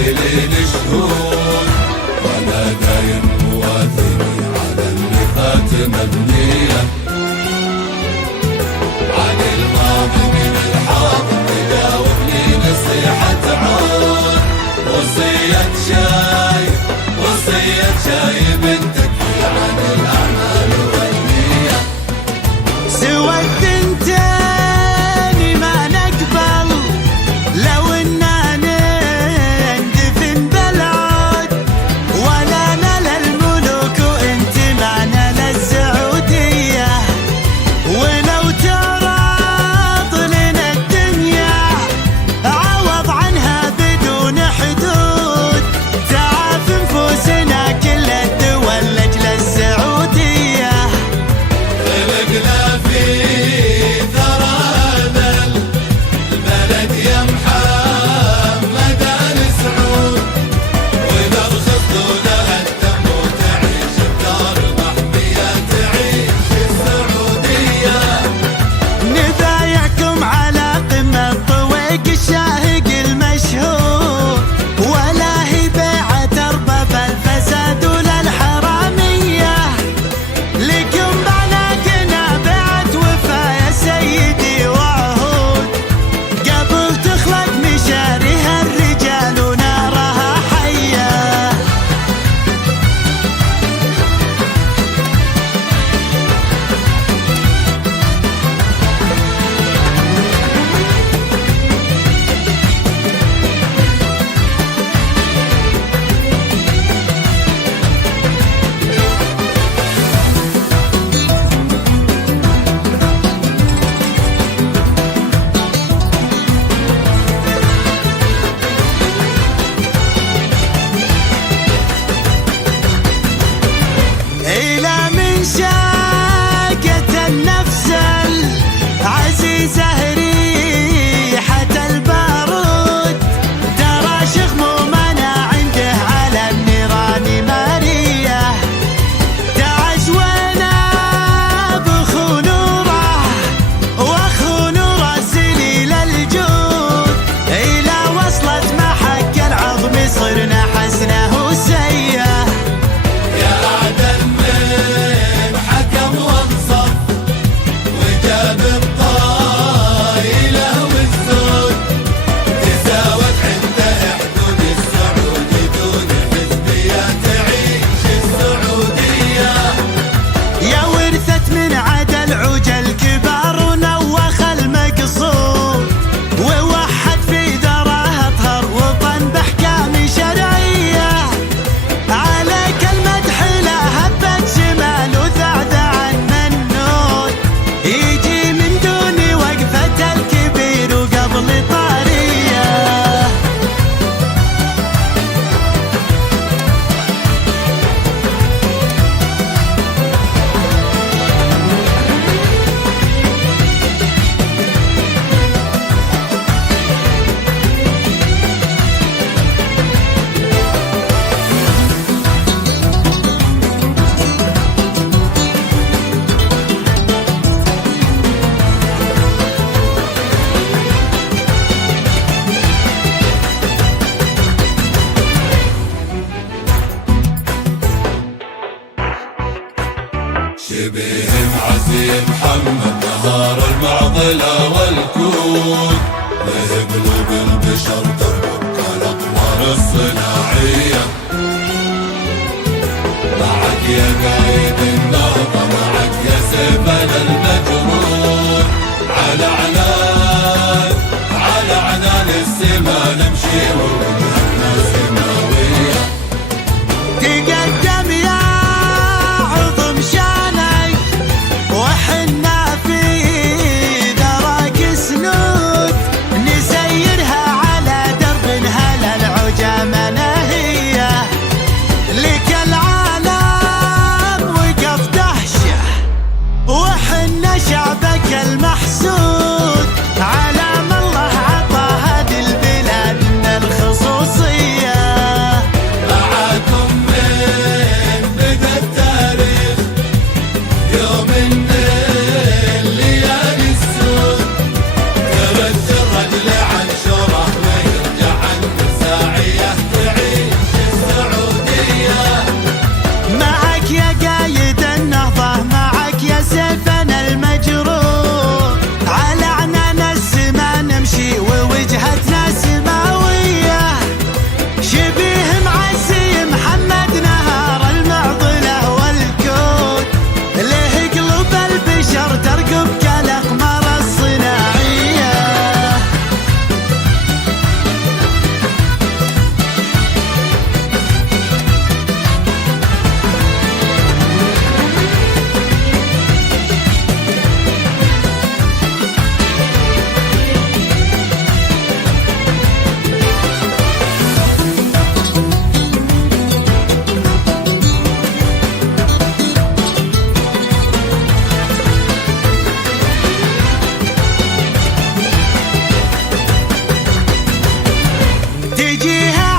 عاقلين شهود، ولا دايم موازين على اللي فات مبنية. عن الماضي من الحاضر تجاوبني نصيحة عود، وصية شاي بنتك عن الأعمال والنية. سوى الثنتين ما نقبل لو إننا ندفن بالعود، ولا نلا الملوك وإنت معنا للسعودية. ولو تراض لنا الدنيا عوض عنها بدون حدود، تعاف نفوسنا كل الدول لأجل السعودية. خلقنا في ثرى هذا البلد يا محمد آل سعود، ونرخص لها الدم وتعيش بدار محمية، تعيش السعودية. نبايعكم على قمة طويق الشاهق المشهور، ولا هي بيعة أرباب الفساد ولا الحرامية. لكم بعناقنا بعت وفا يا سيدي وعهود، قبل تخلق مشاريها الرجال ونارها حية. إلى من شاقت النفس العزيزة ريحة البارود، ترى شغمومنا عنده على النيران مارية. تعزونا بخو نوره واخو نوره سليل الجود، إلى وصلت محك العظم صرنا حسنه وسيه. يا عدل من حكم وانصف وجاب الطايلة والزود، تساوت عنده حدود السعود دون حزبية، تعيش السعودية. يا ورثت من عدل عجل كبار ونوخ المقصود، ووحد في داره اطهر وطن باحكام شرعيه. عليك المدح لا هبت شمال وذعذع المنون، يجي من دون وقفة الكبير وقبل طاريه. شبيه معزي محمد نهار المعضلة والكود، له قلوب البشر تربط الأقمار الصناعية. معك يا قايد النهضة، معك يا سيفنا المجرور، على عنان السما نمشي ووجهنا سماوية. تقدم يا عظم شانك وحنا في ذراك سنود، نسيرها على درب هلا العجام نهية. تجيها